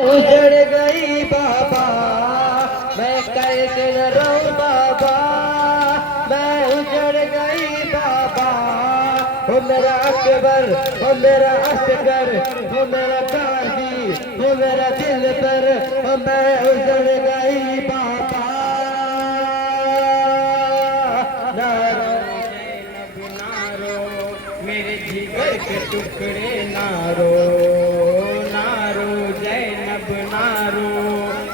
उजड़ गई बाबा, मैं कैसे न रहूं बाबा, मैं उजड़ गई बाबा। हो मेरा अकबर, हो मेरा असगर, हो मेरा गाजी, हो मेरा दिल पर, हो मैं उजड़ गई बाबा। नारो मेरे जिगर के टुकड़े, नारो नारो जैनब नारो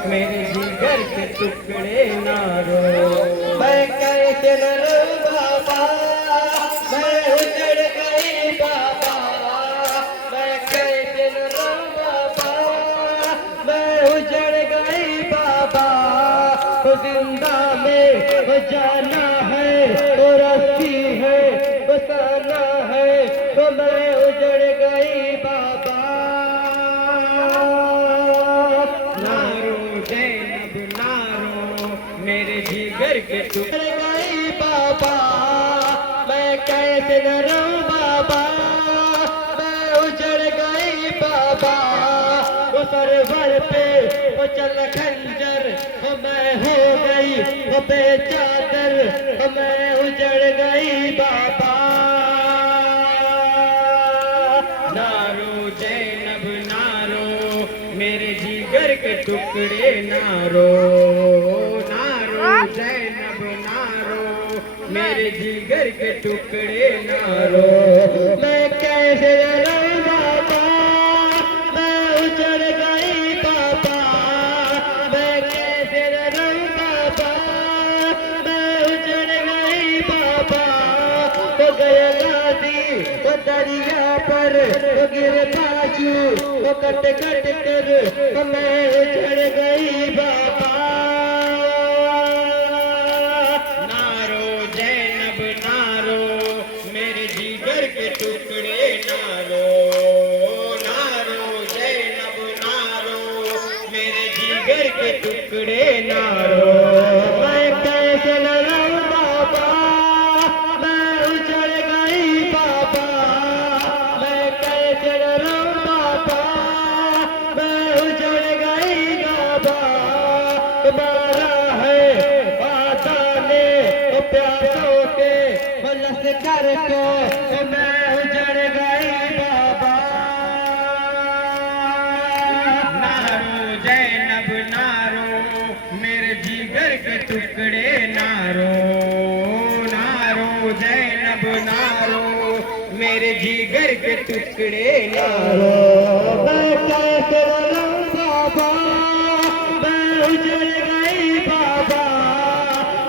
मेरे जिगर के टुकड़े, नारो। मैं कैसे न रहूं बाबा, मैं उजड़ गई बाबा, मैं कैसे न रहूं बाबा, मैं उजड़ गई बाबा। वो जिंदा में वो जाना है, वो रस्सी है, वो साना है, तो मैं उजड़ गई बाबा। नारो जैनब नारो मेरे जिगर के टुकड़े गई बाबा, मैं कैसे न रहूं बाबा, मैं उजड़ गई बाबा। वो सरवर पे वो चल खंजर, वो मैं हो गई वो बेचादर, वो मैं उजड़ गई बाबा। नारो जैनब नारो मेरे जिगर के टुकड़े, नारो नारो जैनब नारो मेरे जिगर के टुकड़े, नारो। मैं कैसे रहूं बाबा, मैं उजड़ गई बाबा, मैं कैसे रहूं बाबा, मैं उजड़ गई बाबा। वो गया नदी वो दरिया पर, वो गिर बाजू वो कट कट कर, वो मैं उजड़ गई बाबा। नारो जैनब नारो मेरे जिगर के टुकड़े, नारो नारो जैनब नारो मेरे जिगर के टुकड़े, नारो। मैं कैसे न रहूं बाबा, मैं उजड़ गई बाबा, मैं कैसे न रहूं बाबा, मैं उजड़ गई बाबा। तुम्हारा है वादा ने वो प्यासों के वो लश्कर को, मैं उजड़ गई बाबा। नारो जैनब नारो मेरे जिगर के टुकड़े, नारो नारो जैनब नारो मेरे जिगर के टुकड़े, नारो। मैं कैसे रहूं बाबा, मैं उजड़ गई बाबा,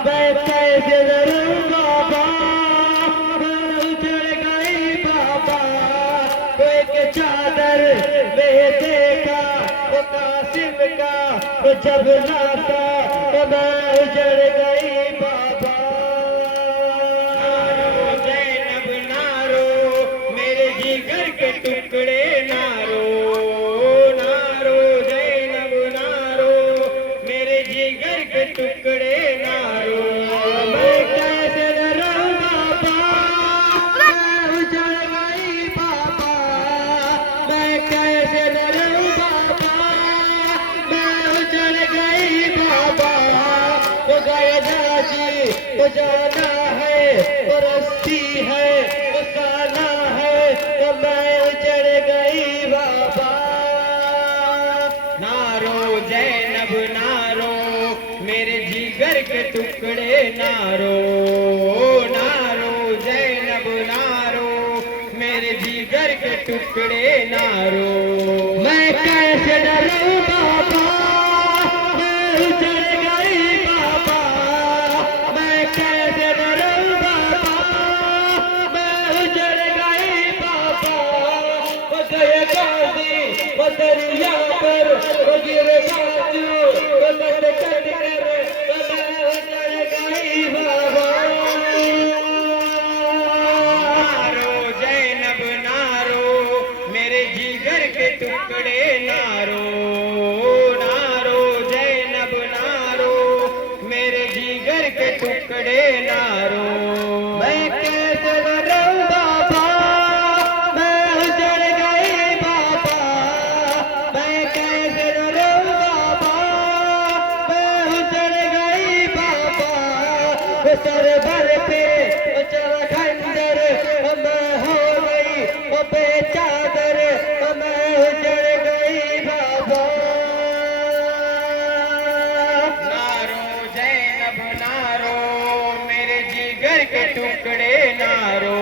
मैं कैसे रहूं बाबा, मैं उजड़ गई बाबा। कोई के चादर में देखा वो कासिम का, वो जब नाता तो मैं उजड़ गई बाबा। नारो जैनब नारो मेरे जिगर के टुकड़े, नारो नारो जैनब नारो मेरे जिगर के टुकड़े, नारो। मैं कैसे न रहूं बाबा, मैं उजड़ गई बाबा, मैं कैसे न रहूं बाबा, मैं उजड़ गई बाबा। वो गए नाजी वो जाना है, वो रस्सी है, वो साना है, तो मैं उजड़ गई बाबा। नारो जैनब नारो मेरे जिगर के टुकड़े, नारो नारो जैनब नारो मेरे जिगर के टुकड़े, नारो। मैं कैसे न रहूं बाबा, मैं उजड़ गई बाबा, मैं कैसे न रहूं बाबा, मैं उजड़ गई बाबा। वो गए गाजी वो दरिया पर, वो गिरे बाजू वो कट कट कर, वो मैं उजड़ गई बाबा। नारो जैनब नारो मेरे जिगर के टुकड़े, नारो नारो जैनब नारो ओ बेचादर मैं उजड़ गई बाबा। नारो जैनब नारो मेरे जिगर के टुकड़े नारो,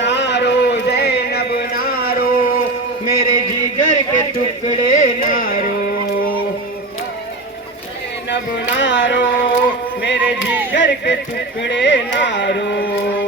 नारो जैनब नारो मेरे जिगर के टुकड़े नारो, जैनब नारो मेरे जिगर के टुकड़े नारो।